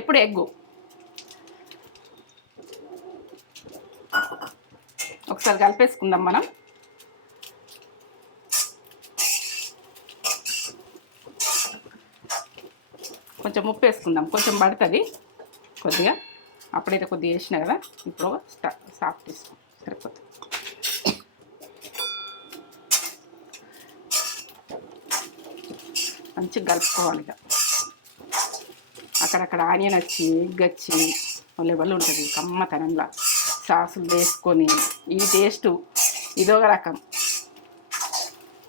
ఎప్పుడు ఎగ్గు ఒకసారి కలిపేసుకుందాం మనం. కొంచెం ఉప్పు వేసుకుందాం, కొంచెం పడుతుంది కొద్దిగా. అప్పుడైతే కొద్దిగా వేసినా కదా, ఇప్పుడు సాఫ్ట్ వేసుకో సరిపోతుంది. మంచిగా కలుపుకోవాలి. ఇక అక్కడక్కడ ఆనియన్ వచ్చి ఎగ్ వచ్చి లెవెల్ ఉంటుంది కమ్మతనంలా. సాసులు వేసుకొని ఈ టేస్టు ఇదొక రకం.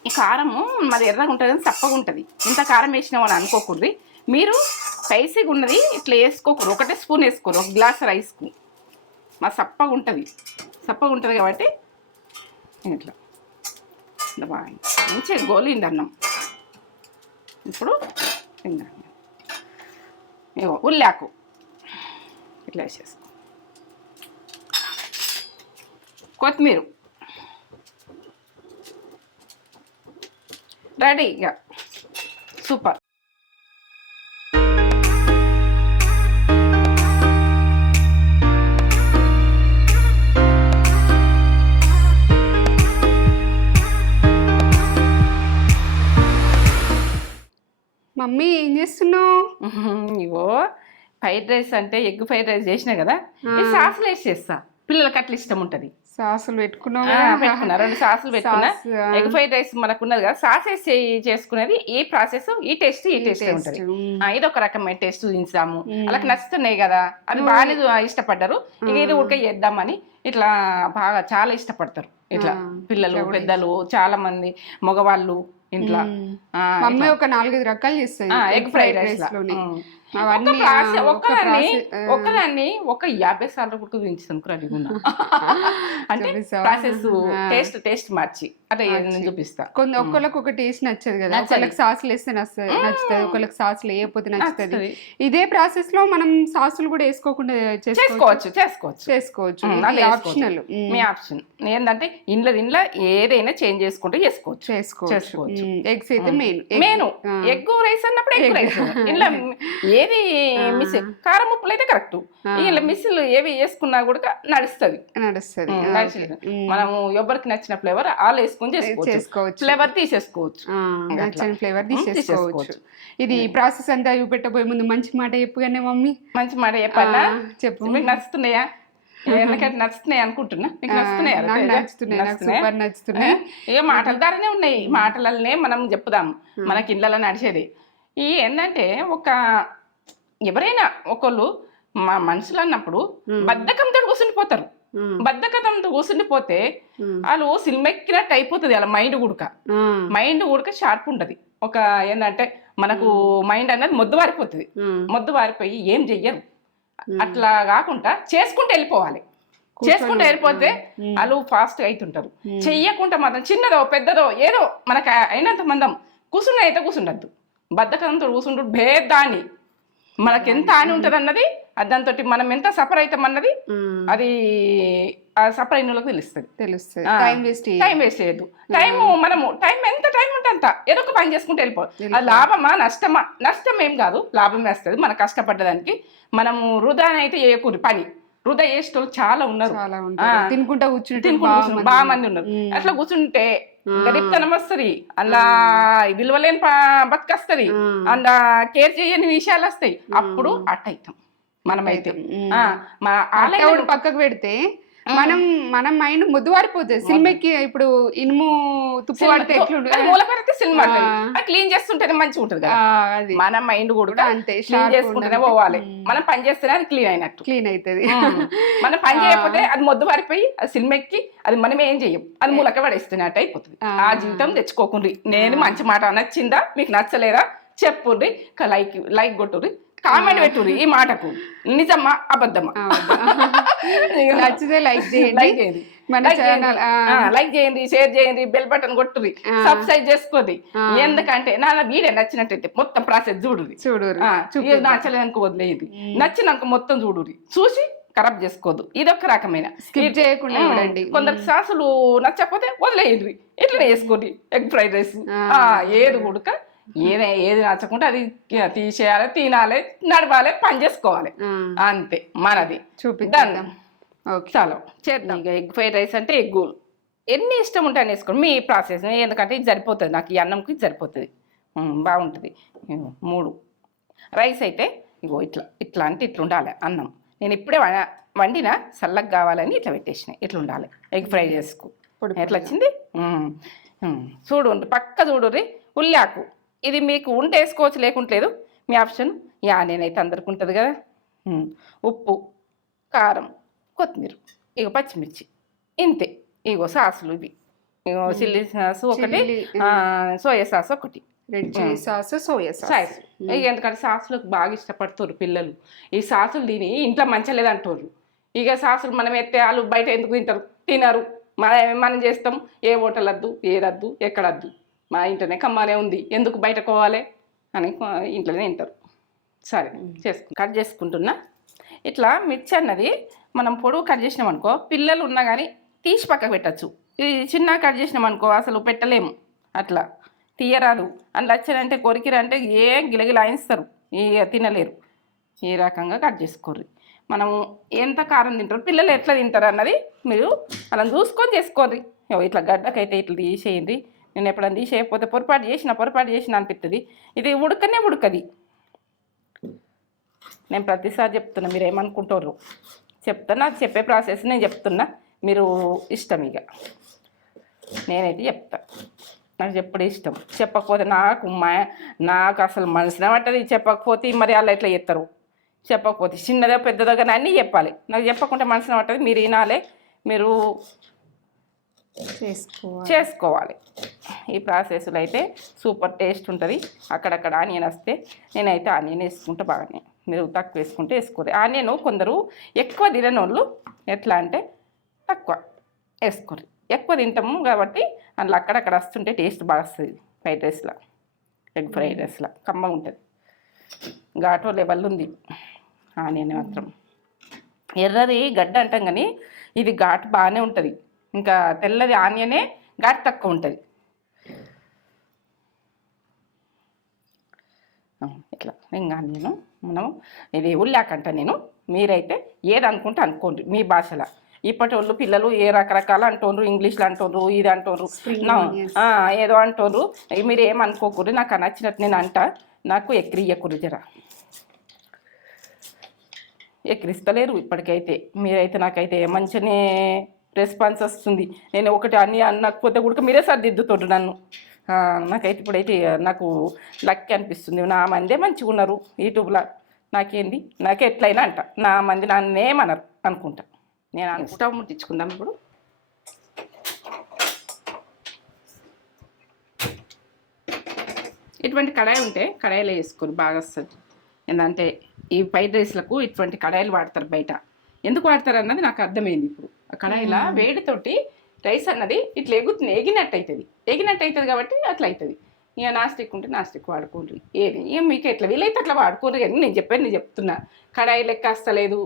ఈ కారము మాది ఎర్రగా ఉంటుంది కానీ చప్పగా ఉంటుంది. ఇంత కారం వేసినామని అనుకోకూడదు. మీరు స్పైసీగా ఉన్నది ఇట్లా వేసుకోకూడదు. ఒకటే స్పూన్ వేసుకోరు, ఒక గ్లాస్ రైస్కు. మా చప్పగా ఉంటుంది కాబట్టి ఇట్లా బాగా మంచిగా గోలింది అన్నం. ఇప్పుడు ఇగో ఉల్లాకు ఇట్లా వేసేసుకో, కొత్తిమీర రెడీ. ఇక సూపర్. మమ్మీ ఏం చేస్తున్నావు? ఇగో ఫ్రైడ్ రైస్ అంటే ఎగ్ ఫ్రైడ్ రైస్ చేసినా కదా, ఈ సాసులు వేసి చేస్తా. పిల్లలకి అట్లా ఇష్టం ఉంటుంది. సాసులు పెట్టుకున్నావు? పెట్టుకున్నా, 2 సాసులు పెట్టుకున్నా. ఎగ్ ఫ్రైడ్ రైస్ మనకు ఉన్నది కదా, సాస్ వేసి చేసుకునేది ఈ ప్రాసెస్, ఈ టేస్ట్ ఉంటుంది. ఇది ఒక రకమైన టేస్ట్ చూపించాము. వాళ్ళకి నచ్చుతున్నాయి కదా, అది బాగానే ఇష్టపడ్డారు. ఇక ఇది ఉడక చేద్దామని ఇట్లా బాగా చాలా ఇష్టపడతారు. ఇట్లా పిల్లలు పెద్దలు చాలా మంది మగవాళ్ళు ఇంట్లో. మమ్మీ ఒక 4-5 రకాలు చేస్తాయి ఎగ్ ఫ్రైడ్ రైస్ లోని. ఒక్కదాన్ని ఒక 50 సార్లు కూడా చూపించాను రెడీగా. అంటే ప్రాసెస్ టేస్ట్ మార్చి అట్లా చూపిస్తా. ఒక్కళ్ళకి ఒక టేస్ట్ నచ్చదు కదా, ఒకళ్ళకి సాసులు వేస్తే నచ్చుతుంది, ఒకళ్ళకి సాసులు వేయకపోతే నచ్చుతుంది. ఇదే ప్రాసెస్ లో మనం సాసులు కూడా వేసుకోకుండా చేసుకోవచ్చు. ఆప్షనల్, మీ ఆప్షన్ ఏంటంటే ఇంట్లో ఏదైనా చేంజ్ చేసుకుంటే చేసుకోవచ్చు. ఎగ్స్ అయితే మెయిన్ ఎగ్ రైస్ అన్నప్పుడు ఎగ్ రైస్. ఇంట్లో ఏది మిస్ కారం ఉప్పులు అయితే కరెక్ట్. ఇలా మిస్సులు ఏవి వేసుకున్నా కూడా నడుస్తుంది. మనము ఎవరికి నచ్చిన ఫ్లేవర్ ఆలు వేసుకొని చేసుకోవచ్చు, ఫ్లేవర్ తీసేసుకోవచ్చు. నచ్చిన ఫ్లేవర్ తీసేసుకోవచ్చు. ఇది ప్రాసెస్ అంతా పెట్టబోయే ముందు మంచి మాట చెప్పుగానే మమ్మీ. మంచి మాట చెప్పాలా? చెప్పు. మీకు నచ్చుతున్నాయా? ఎందుకంటే నచ్చుతున్నాయి అనుకుంటున్నా. మీకు నచ్చుతున్నాయి. ఇక మాటల ద్వారానే ఉన్నాయి, మాటలనే మనం చెప్పుదాం. మనకి ఇళ్ళలో నడిచేది ఈ ఏంటంటే ఎవరైనా ఒకళ్ళు మనుషులు అన్నప్పుడు బద్ధకంతో కూర్చుండిపోతారు. బద్ధకంతో కూర్చుండిపోతే వాళ్ళు సినిమెక్కినట్టు అయిపోతుంది. వాళ్ళ మైండ్ ఉడక షార్ప్ ఉంటది. ఒక ఏంటంటే మనకు మైండ్ అనేది మొద్దు వారిపోయి ఏం చెయ్యరు. అట్లా కాకుండా చేసుకుంటూ వెళ్ళిపోతే వాళ్ళు ఫాస్ట్ గా అవుతుంటారు. చెయ్యకుండా మాత్రం చిన్నదో పెద్దదో ఏదో మనకు అయినంత మందం కూర్చుండద్దు. బద్ధకంతో కూర్చుంటు భేదాన్ని మనకి ఎంత అని ఉంటుంది అన్నది, దాంతో మనం ఎంత సఫర్ అవుతాం అన్నది అది ఆ సఫర్ అయిన వాళ్ళకి తెలుస్తుంది. టైం వేస్ట్ చేయద్దు. టైం ఎంత టైం ఉంటే అంత ఏదో ఒక పని చేసుకుంటూ వెళ్ళిపోవాలి. అది లాభమా నష్టమా? నష్టం ఏం కాదు, లాభం వేస్తుంది. మనం కష్టపడ్డదానికి మనము వృధా అయితే చేయకూడదు. పని వృధా చేసేటోళ్ళు చాలా ఉన్నారు. తినుకుంటా బాగా మంది ఉన్నారు. అట్లా కూర్చుంటే గరీబ్తనం వస్తుంది, అలా విలువలేని బతుకొస్తుంది, అలా కేర్ చేయని విషయాలు వస్తాయి. అప్పుడు అట్ అవుతాం మనమైతే. పక్కకు పెడితే మన మైండ్ ముద్దువారిపోతుంది. సినిమాకి ఇప్పుడు ఇనుము తుప్పు పడితే ఎట్లుంటుంది, సినిమా క్లీన్ చేస్తుంటేనే మంచిగా ఉంటుంది కదా. మన మైండ్ కూడా అంతే, క్లీన్ చేసుకుంటేనే పోవాలి. మనం పని చేస్తేనే అది క్లీన్ అవుతుంది. మనం పని చేయకపోతే అది మొద్దు పారిపోయి అది సినిమాకి అది మనం ఏం చెయ్యం, అది మూలక పడేస్తున్నట్టు అయిపోతుంది. ఆ జీవితం తెచ్చుకోకుండ్రి. నేను మంచి మాట నచ్చిందా, మీకు నచ్చలేదా చెప్పుర్రి, లైక్ కొట్టుర్రి, కామెంట్ పెట్టుర్రి. ఈ మాటకు నిజమా అబద్ధమా నచ్చితే లైక్ చేయండి, లైక్ చేయండి, షేర్ చేయండి, బెల్ బటన్ కొట్టుర్రి, సబ్స్క్రైబ్ చేసుకోండి. ఎందుకంటే నా వీడియో నచ్చినట్టయితే మొత్తం ప్రాసెస్ చూడుర్రి. నచ్చలేదనుకో వదిలేది, నచ్చినాక మొత్తం చూసి ఖరాబ్ చేసుకోవద్దు. ఇదొక రకమైన స్కిప్ చేయకుండా కొందరికి సాసులు నచ్చకపోతే వదిలేయండి, ఇట్లనే వేసుకోండి. ఎగ్ ఫ్రైడ్ రైస్ ఏది ఉడక ఏది నచ్చకుంటే అది తీసేయాలి, తినాలి, నడవాలి, పని చేసుకోవాలి, అంతే మనది. చూపిద్దాం. ఓకే, చాలా చేద్దాం. ఇక ఎగ్ ఫ్రైడ్ రైస్ అంటే ఎగ్గు ఎన్ని ఇష్టం ఉంటే అని వేసుకోండి, మీ ప్రాసెస్. ఎందుకంటే ఇది సరిపోతుంది, నాకు ఈ అన్నంకి ఇది సరిపోతుంది, బాగుంటుంది. 3 రైస్ అయితే ఇగో ఇట్లా అంటే ఇట్లా ఉండాలి అన్నం. నేను ఇప్పుడే వండిన చల్లగా కావాలని ఇట్లా పెట్టేసిన. ఇట్లా ఉండాలి ఎగ్ ఫ్రై చేసుకో. ఎట్లా వచ్చింది చూడు, పక్క చూడుర్రి. ఉల్లాకు ఇది మీకు ఉంటే వేసుకోవచ్చు, లేకుంటలేదు మీ ఆప్షన్. నేనైతే అందరికి ఉంటుంది కదా. ఉప్పు, కారం, కొత్తిమీర, ఇగో పచ్చిమిర్చి, ఇంతే. ఇగో సాసులు ఇవి, ఇగో చిల్లీ సాస్ ఒకటి, సోయా సాస్ ఒకటి, red chilli sauce, soya sauce. ఇక ఎందుకంటే సాసులకు బాగా ఇష్టపడుతున్నారు పిల్లలు. ఈ సాసులు తిని ఇంట్లో మంచిగా లేదంటారు. ఇక సాసులు మనం ఎత్తే వాళ్ళు బయట ఎందుకు తింటారు, తినరు. మనం చేస్తాం, ఏ హోటల్ వద్దు, ఏదద్దు, ఎక్కడద్దు, మా ఇంట్లోనే కమ్మానే ఉంది, ఎందుకు బయటకు పోవాలి అని ఇంట్లోనే తింటారు. సరే కట్ చేసుకుంటున్నా. ఇట్లా మిర్చి అన్నది మనం పొడవు కట్ చేసినాం అనుకో, పిల్లలు ఉన్నా కానీ తీసి పక్కకు పెట్టచ్చు. ఇది చిన్న కట్ చేసినాం అనుకో అసలు పెట్టలేము, అట్లా తీయరాదు. అందులో వచ్చారంటే కొరికిరంటే గిలగిలాయిస్తారు, తినలేరు. ఈ రకంగా కట్ చేసుకోర్రి. మనము ఎంత కారం తింటారు, పిల్లలు ఎట్లా తింటారు అన్నది మీరు అలా చూసుకొని చేసుకోర్రి. ఇట్లా గడ్డకైతే ఇట్లా తీసేయండి. నేను ఎప్పుడన్నా తీసేయకపోతే పొరపాటు చేసిన అనిపిస్తుంది. ఇది ఉడకది. నేను ప్రతిసారి చెప్తున్నా, మీరు ఏమనుకుంటారు చెప్తున్నా, చెప్పే ప్రాసెస్ నేను చెప్తున్నా, మీరు ఇష్టం. ఇక నేనైతే చెప్తా, నాకు చెప్పుడు ఇష్టం. చెప్పకపోతే నాకు అసలు మనసునే పట్టది. చెప్పకపోతే మరి వాళ్ళు ఎట్లా చేస్తారు, చెప్పకపోతే చిన్నదో పెద్దదో కానీ అన్నీ చెప్పాలి. నాకు చెప్పకుంటే మనసునే పట్టది. మీరు వినాలి, మీరు చేసుకోవాలి. ఈ ప్రాసెస్లో అయితే సూపర్ టేస్ట్ ఉంటుంది. అక్కడక్కడ ఆనియన్ వస్తే నేనైతే ఆనియన్ వేసుకుంటే బాగానే, మీరు తక్కువ వేసుకుంటే వేసుకోరు. ఆనియన్ కొందరు ఎక్కువ తినని వాళ్ళు ఎట్లా అంటే తక్కువ వేసుకోరు. ఎక్కువ తింటాము కాబట్టి అందులో అక్కడక్కడ వస్తుంటే టేస్ట్ బాగా వస్తుంది. ఫ్రైడ్ రైస్లో, ఎగ్ ఫ్రైడ్ రైస్లో కమ్మగా ఉంటుంది. ఘాటు లెవెల్ ఉంది ఆనియన్ మాత్రం. ఎర్రది గడ్డ అంటాం కానీ ఇది ఘాటు బాగానే ఉంటుంది. ఇంకా తెల్లది ఆనియనే ఘాటు తక్కువ ఉంటుంది. ఇట్లా ఇంకా నేను మనం ఇది ఉల్లాకంట. మీరైతే ఏది అనుకుంటే అనుకోండి మీ భాషలో. ఇప్పటి వాళ్ళు పిల్లలు ఏ రకరకాలు అంటుండ్రు, ఇంగ్లీష్లో అంటుండ్రు, ఇది అంటుండ్రు, ఏదో అంటుండ్రు. మీరు ఏమనుకోకూడదు, నాకు నచ్చినట్టు నేను అంట. నాకు ఎక్కిరియకూడదు, జర ఎక్కిరిస్తలేరు ఇప్పటికైతే. మీరైతే నాకైతే మంచిగానే రెస్పాన్స్ వస్తుంది. నేను ఒకటి అన్నీ అనకపోతే కూడా మీరే సర్దిద్దుతుండ్రు నన్ను. నాకైతే ఇప్పుడైతే నాకు లక్కీ అనిపిస్తుంది. నా మందే మంచిగా ఉన్నారు యూట్యూబ్లో. నాకేంది, నాకు ఎట్లయినా అంట, నా మంది నన్నేమనరు అనుకుంటా. నేను స్టవ్ ముట్టించుకుందాం ఇప్పుడు. ఇటువంటి కడాయి ఉంటే కడాయిలో వేసుకొని బాగా వస్తుంది. ఏంటంటే ఈ ఫ్రైడ్ రైస్లకు ఇటువంటి కడాయిలు వాడతారు బయట. ఎందుకు వాడతారు అన్నది నాకు అర్థమైంది ఇప్పుడు. ఆ కడాయిలో వేడితోటి రైస్ అన్నది ఇట్లా ఎగినట్టు అవుతుంది కాబట్టి అట్లా అవుతుంది. ఇక నాస్టిక్ ఉంటే నాస్టిక్ వాడుకోండి, ఏది ఇక మీకు ఎట్లా వీలైతే అట్లా వాడుకోరు. కానీ నేను చెప్తున్నా, కడాయి లెక్క వస్తలేదు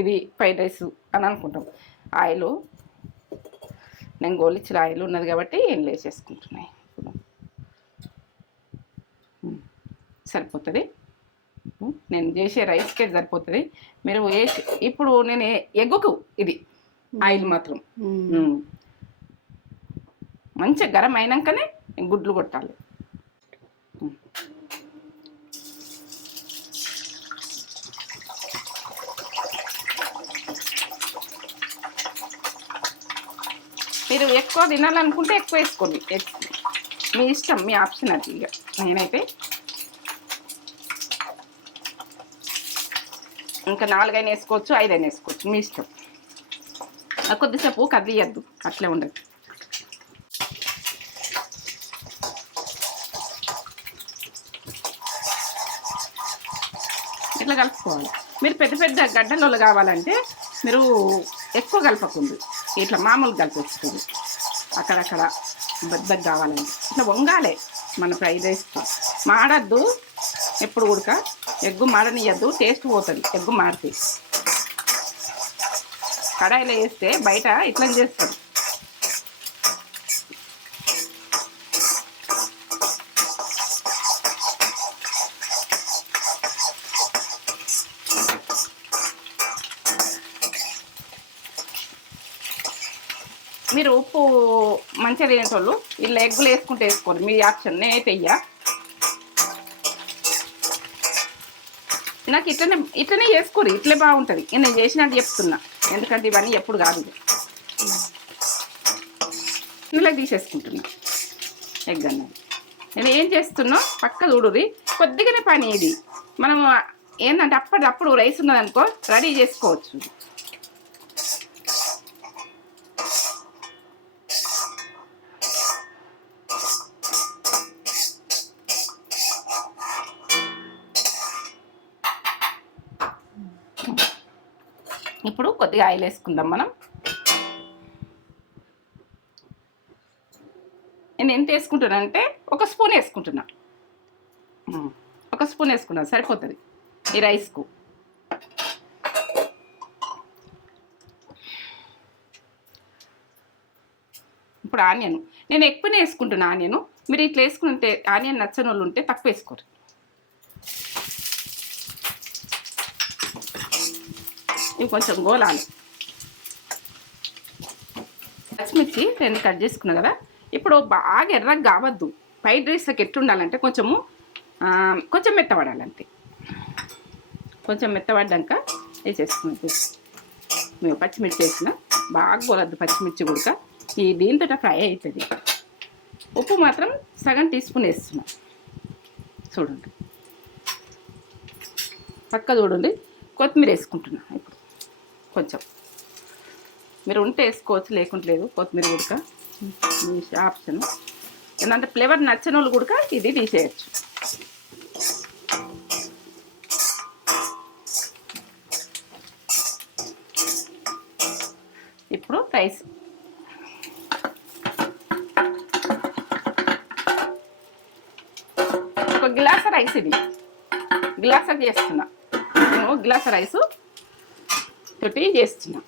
ఇది ఫ్రైడ్ రైస్ అని అనుకుంటాం. ఆయిల్ నేను గోలిచ్చిన ఆయిల్ ఉన్నది కాబట్టి ఏం వేసేసుకుంటున్నాయి. ఇప్పుడు సరిపోతుంది, నేను చేసే రైస్కే సరిపోతుంది. మీరు వేసి ఇప్పుడు నేను ఎగ్గుకు ఇది ఆయిల్ మాత్రం మంచిగా గరం అయినాకనే గుడ్లు కొట్టాలి. మీరు ఎక్కువ తినాలనుకుంటే ఎక్కువ వేసుకోండి, మీ ఇష్టం, మీ ఆప్షన్ అది. ఇక నేనైతే ఇంకా 4 అయినా వేసుకోవచ్చు, 5 అయినా వేసుకోవచ్చు, మీ ఇష్టం. కొద్దిసేపు కదిలియద్దు, అట్లే ఉండదు. ఇట్లా కలుపుకోవాలి. మీరు పెద్ద పెద్ద గడ్డలు కావాలంటే మీరు ఎక్కువ కలపకుంది, ఇట్లా మామూలు కలిపేస్తుంది. అక్కడక్కడ బద్దకు కావాలంటే ఇట్లా వంగాలి. మన ఫ్రైడ్ రైస్కి మాడద్దు ఎప్పుడు ఉడక, ఎగ్గు మాడనియద్దు, టేస్ట్ పోతుంది ఎగ్గు మాడితే. కడాయిలో వేస్తే బయట ఇట్లా చేస్తుంది. మీరు ఉప్పు మంచిగా తినేటోళ్ళు ఇలా ఎగ్గులు వేసుకుంటే వేసుకోండి, మీ ఆప్షన్. నేనైతే వెయ్య. నాకు ఇట్లనే చేసుకోరు, ఇట్లే బాగుంటుంది. నేను చేసినట్టు చెప్తున్నా, ఎందుకంటే ఇవన్నీ ఎప్పుడు కాదు. ఇలా తీసేసుకుంటున్నా ఎగ్ అన్నది. నేను ఏం చేస్తున్నా పక్క చూడుది, కొద్దిగానే పని ఇది. మనం ఏంటంటే అప్పటికప్పుడు రైస్ ఉన్నదనుకో రెడీ చేసుకోవచ్చు. ఇప్పుడు కొద్దిగా ఆయిల్ వేసుకుందాం మనం. నేను ఎంత వేసుకుంటున్నానంటే 1 స్పూన్ వేసుకుంటున్నా. 1 స్పూన్ వేసుకున్నాను సరిపోతుంది ఈ రైస్కు. ఇప్పుడు ఆనియన్ నేను ఎక్కువనే వేసుకుంటున్నా. ఆనియన్ మీరు ఇట్లా వేసుకుంటే, ఆనియన్ నచ్చని వాళ్ళు ఉంటే తక్కువ వేసుకోరు. ఇవి కొంచెం గోలాలి. పచ్చిమిర్చి 2 కట్ చేసుకున్నా కదా. ఇప్పుడు బాగా ఎర్రగా కావద్దు. ఫ్రైడ్ రైస్కి ఎట్లుండాలంటే కొంచెం మెత్తబడాలంతే. కొంచెం మెత్తబడ్డాక వేసేసుకున్నాం. మేము పచ్చిమిర్చి వేసిన బాగా గోలద్దు. పచ్చిమిర్చి కూడా ఈ దీంతో ఫ్రై అవుతుంది. ఉప్పు మాత్రం సగం టీ స్పూన్ వేస్తున్నాం. చూడండి పక్క చూడండి. కొత్తిమీర వేసుకుంటున్నా. ఇప్పుడు కొంచెం మీరు ఉంటే వేసుకోవచ్చు, లేకుంటే లేదు. కొత్తిమీర ఉడక మీ ఆప్షన్. ఏంటంటే ఫ్లేవర్ నచ్చని వాళ్ళు కూడా ఇది తీసేయచ్చు. ఇప్పుడు రైస్ ఒక గ్లాస్ రైస్, ఇది గ్లాస్ చేస్తున్నా. నేను గ్లాస్ రైస్ తోటి చేస్తున్నా.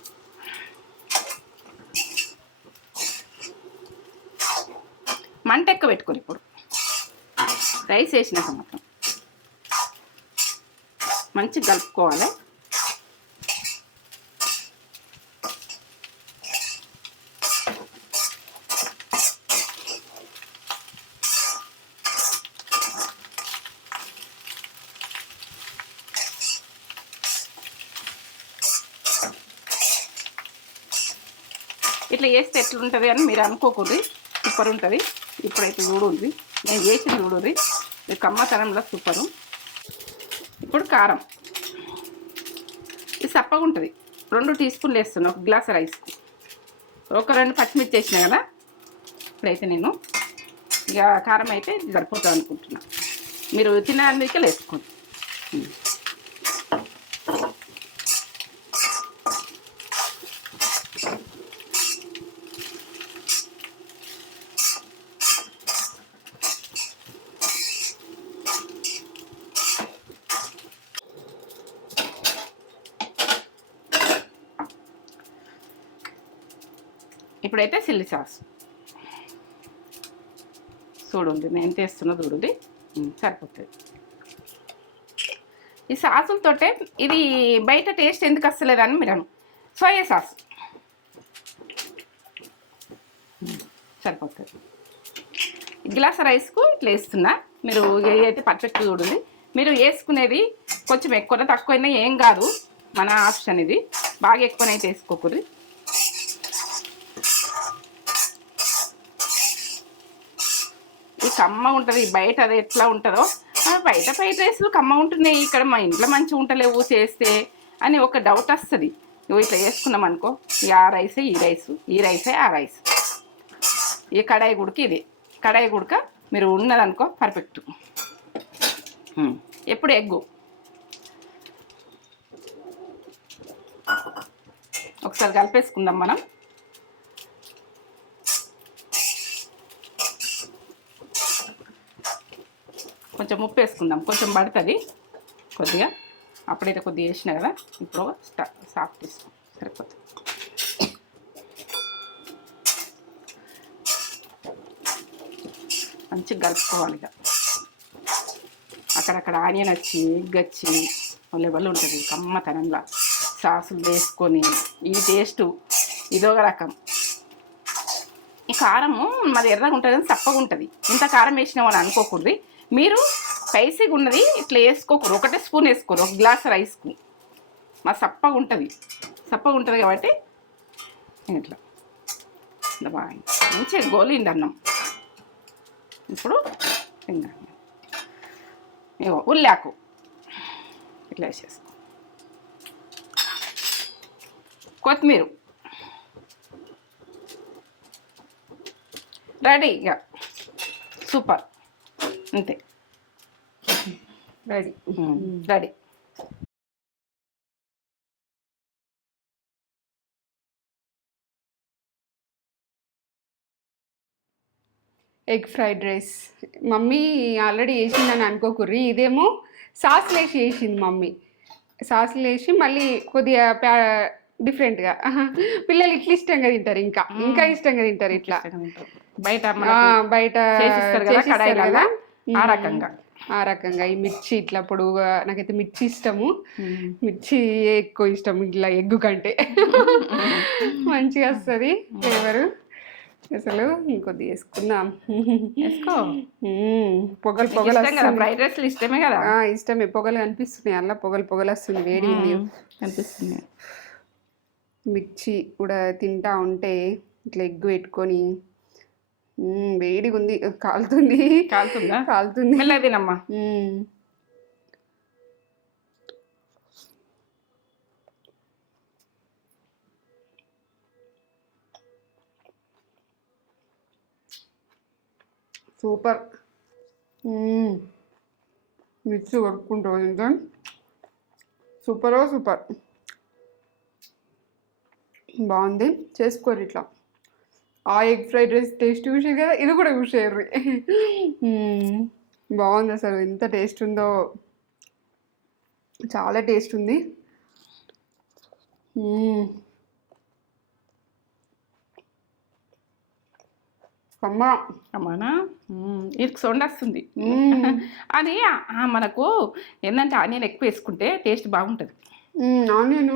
మంట ఎక్కువ పెట్టుకోరు. ఇప్పుడు రైస్ వేసినాక మాత్రం మంచిగా కలుపుకోవాలి. ఇట్లా చేస్తే ఎట్లుంటుంది అని మీరు అనుకోకూడదు, సూపర్ ఉంటుంది. ఇప్పుడైతే చూడుంది, నేను చేసింది చూడుంది, మీ కమ్మతనంలో సూపరు. ఇప్పుడు కారం ఇది సప్పగా ఉంటుంది. 2 టీ స్పూన్లు వేస్తున్నా ఒక గ్లాస్ రైస్కు. ఒక 2 పచ్చిమిర్చి వేసినా కదా. ఇప్పుడైతే నేను ఇక కారం అయితే సరిపోతుంది అనుకుంటున్నా. మీరు తినడానికి వేసుకోండి. ఇప్పుడైతే చిల్లీ సాస్ చూడండి, నేను చేస్తున్నా చూడండి, సరిపోతుంది. ఈ సాసులతోటే ఇది బయట టేస్ట్ ఎందుకు వస్తలేదని మీరు సోయా సాస్ సరిపోతుంది. గ్లాస్ రైస్కు ఇట్లా వేస్తున్నా. మీరు ఏదైతే పర్ఫెక్ట్ చూడండి. మీరు వేసుకునేది కొంచెం ఎక్కువ తక్కువైనా ఏం కాదు, మన ఆప్షన్ ఇది. బాగా ఎక్కువనైతే వేసుకోకూడదు. ఈ కమ్మ ఉంటుంది, బయట అది ఎట్లా ఉంటుందో. బయట ఫ్రైడ్ రైస్లు కమ్మ ఉంటున్నాయి, ఇక్కడ మా ఇంట్లో మంచిగా ఉంటలేవు చేస్తే అని ఒక డౌట్ వస్తుంది. ఇట్లా వేసుకున్నాం అనుకో, ఆ రైసే ఈ రైసు, ఈ రైసే ఆ రైస్. ఈ కడాయి గుడికి ఇది కడాయి గుడక మీరు ఉన్నదనుకో పర్ఫెక్ట్. ఎప్పుడు ఎగ్గు ఒకసారి కలిపేసుకుందాం మనం. కొంచెం ఉప్పు వేసుకుందాం, కొంచెం పడుతుంది కొద్దిగా. అప్పుడైతే కొద్దిగా వేసినా కదా, ఇప్పుడు సాఫ్ట్ వేసుకో సరిపోతుంది. మంచిగా కలుపుకోవాలి. ఇక అక్కడక్కడ ఆనియన్ వచ్చి ఎగ్ వచ్చి లెవెల్ ఉంటుంది కమ్మతనంలో. సాసులు వేసుకొని ఈ టేస్టు ఇదొక రకం. ఈ కారము మాది ఎర్రగా ఉంటుంది కానీ చప్పగా ఉంటుంది. ఇంత కారం వేసినామని అనుకోకూడదు. మీరు స్పైసీగా ఉన్నది ఇట్లా వేసుకోకూడదు. ఒకటే స్పూన్ వేసుకోరు, ఒక గ్లాస్ రైస్కి. మా చప్పగా ఉంటుంది కాబట్టి ఇట్లా బాగా మంచిగా గోలిండి అన్నం. ఇప్పుడు ఇంకా ఇగో ఉల్లాకు ఇట్లా వేసేసుకో, కొత్తిమీర రెడీ. ఇక సూపర్, అంతే, ready. Ready. Egg fried rice mummy already వేసిందని అనుకోకుర్రి. ఇదేమో సాస్లు వేసి వేసింది మమ్మీ. సాస్లు వేసి మళ్ళీ కొద్దిగా డిఫరెంట్గా. పిల్లలు ఇట్లా ఇష్టంగా తింటారు, ఇంకా ఇష్టంగా తింటారు ఇట్లా. బయట బయట చేసిస్తారు కదా ఆ రకంగా. ఈ మిర్చి ఇట్లా పొడుగుగా, నాకైతే మిర్చి ఇష్టము. మిర్చి ఎక్కువ ఇష్టం ఇట్లా ఎగ్గు కంటే. మంచిగా వస్తుంది ఫ్లేవరు. అసలు ఇంకొద్ది వేసుకుందాం. వేసుకో. పొగలు ఫ్రైడ్ రైస్ ఇష్టమే కదా. ఇష్టమే. పొగలు కనిపిస్తున్నాయి, అలా పొగలు వస్తుంది, వేడి కనిపిస్తుంది. మిర్చి కూడా తింటా ఉంటే ఇట్లా ఎగ్గు పెట్టుకొని, వేడిగా ఉంది, కాలుతుంది. మెల్లదినమ్మా. సూపర్. మిర్చి కొట్టుకుంటూ ఇంకా సూపర్ బాగుంది. చేసుకోరు ఇట్లా. ఆ ఎగ్ ఫ్రైడ్ రైస్ టేస్ట్ చూసారు కదా, ఇది కూడా చూసారు. బాగుంది అసలు, ఎంత టేస్ట్ ఉందో, చాలా టేస్ట్ ఉంది. అమ్మానా ఇది సౌండ్ వస్తుంది. అది మనకు ఏంటంటే ఆనియన్ ఎక్కువ వేసుకుంటే టేస్ట్ బాగుంటుంది. ఆనియన్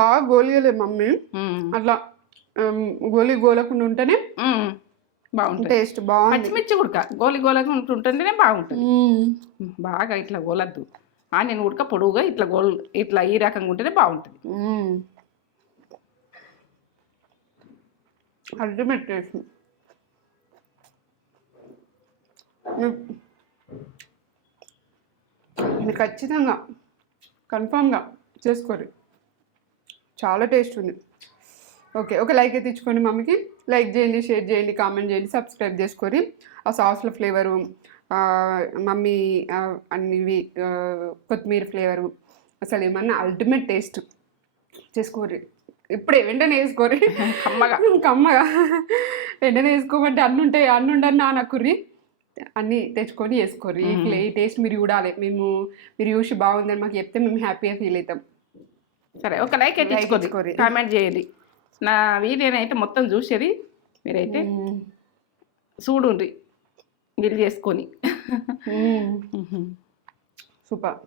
బాగా గోలియలేదు మమ్మీ, అట్లా గోలకుండా ఉంటేనే బాగుంటుంది, టేస్ట్ బాగుంది. పచ్చిమిర్చి ఉడక గోలకుండా ఉంటేనే బాగుంటుంది. బాగా ఇట్లా గోలద్దు, ఆనియన్ ఉడక పొడుగుగా ఇట్లా ఈ రకంగా ఉంటేనే బాగుంటుంది. Ultimate taste. మీరు ఖచ్చితంగా కన్ఫామ్గా చేసుకోరు, చాలా టేస్ట్ ఉంది. ఓకే, ఒక లైక్ అయితే ఇచ్చుకోండి మమ్మీకి. లైక్ చేయండి, షేర్ చేయండి, కామెంట్ చేయండి, సబ్స్క్రైబ్ చేసుకోరి. ఆ సాస్ల ఫ్లేవరు, మమ్మీ అన్ని కొత్తిమీర ఫ్లేవరు, అసలు ఏమన్నా అల్టిమేట్ టేస్ట్. చేసుకోరి ఇప్పుడే, వెంటనే వేసుకోరి. కమ్మగా వెంటనే వేసుకోమంటే అన్ని ఉండని నానకుర్రి, అన్నీ తెచ్చుకొని వేసుకోరు. ఈ టేస్ట్ మీరు చూడాలి. మీరు చూసి బాగుందని మాకు చెప్తే మేము హ్యాపీగా ఫీల్ అవుతాం. సరే, ఒక లైక్ అయితే ఇచ్చుకోరి, కామెంట్ చేయండి. నా వీడియోనైతే మొత్తం చూసేది మీరైతే చూడుండ్రి, వీళ్ళు చేసుకొని. సూపర్.